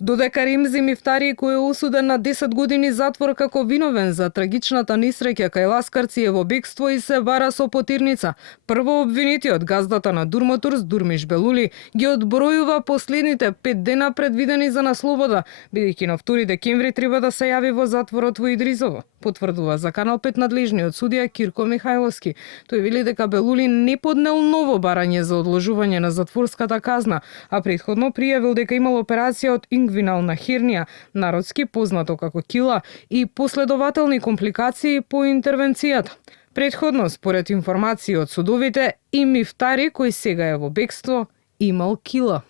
Додека Ремзи Мифтари, кој е осуден на 10 години затвор како виновен за трагичната несреќа кај ласкарци е во бегство и се бара со потирница. Прво обвинетиот, газдата на Durmoturs Дурмиш Белули, ги одбројува последните 5 дена предвидени за на слобода, бидејќи на 2 декември треба да се јави во затворот во Идризово, потврдува за Канал 5 надлежниот судија Кирко Михајловски. Тој вели дека Белули не поднел ново барање за одложување на затворската казна, а претходно пријавил дека имал операција од ингвинална хернија, народски познато како кила, и последователни компликации по интервенцијата. Претходно, според информации од судовите, и Мифтари, кој сега е во бегство, имал кила.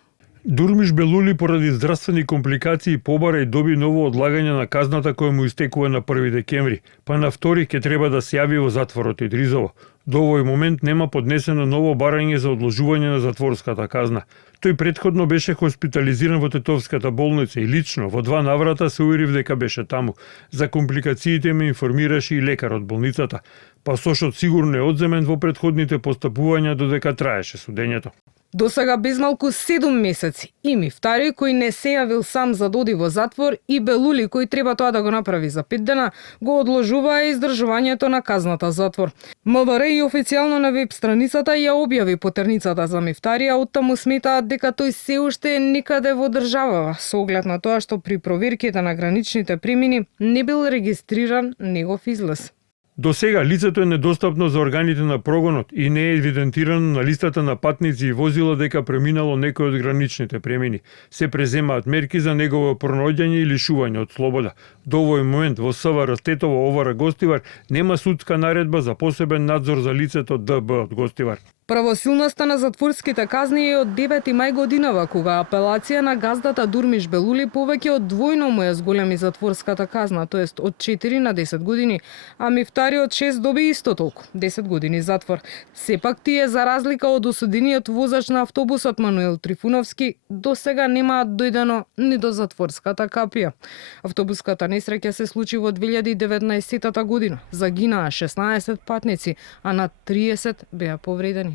Дурмиш Белули поради здравствени компликации побара и доби ново одлагање на казната која му истекува на 1 декември, па на 2 ќе треба да се јави во затворот Идризово. До овој момент нема поднесено ново барање за одложување на затворската казна. Тој претходно беше хоспитализиран во Тетовската болница и лично во 2 наврата се уверив дека беше таму. За компликациите ме информираше и лекар од болницата. Пасошот сигурно е одземен во претходните постапувања додека траеше судењето. До сега безмалку 7 месеци и Мифтари, кој не се јавил сам за да оди во затвор, и Белули, кој треба тоа да го направи за 5 дена, го одложуваа издржувањето на казната затвор. МВР и официјално на веб страницата ја објави потерницата за Мифтари, а оттаму сметаат дека тој се уште е некаде во државава, со оглед на тоа што при проверките на граничните премини не бил регистриран негов излез. До сега лицето е недостапно за органите на прогонот и не е евидентирано на листата на патници и возила дека преминало некој од граничните премини. Се преземаат мерки за негово пронаоѓање и лишување од слобода. До овој момент во СВР Тетово Овара Гостивар нема судска наредба за посебен надзор за лицето ДБ од Гостивар. Правосилноста на затворските казни е од 9 мај годинава, кога апелација на газдата Дурмиш Белули повеќе од двојно му ја зголеми затворската казна, тоест од 4 на 10 години, а Мифтари од 6 доби исто толку, 10 години затвор. Сепак тие, за разлика од осудениот возач на автобусот Мануел Трифуновски, до сега немаат дојдено ни до затворската капија. Автобуската несреќа се случи во 2019 година. Загинаа 16 патници, а над 30 беа повредени.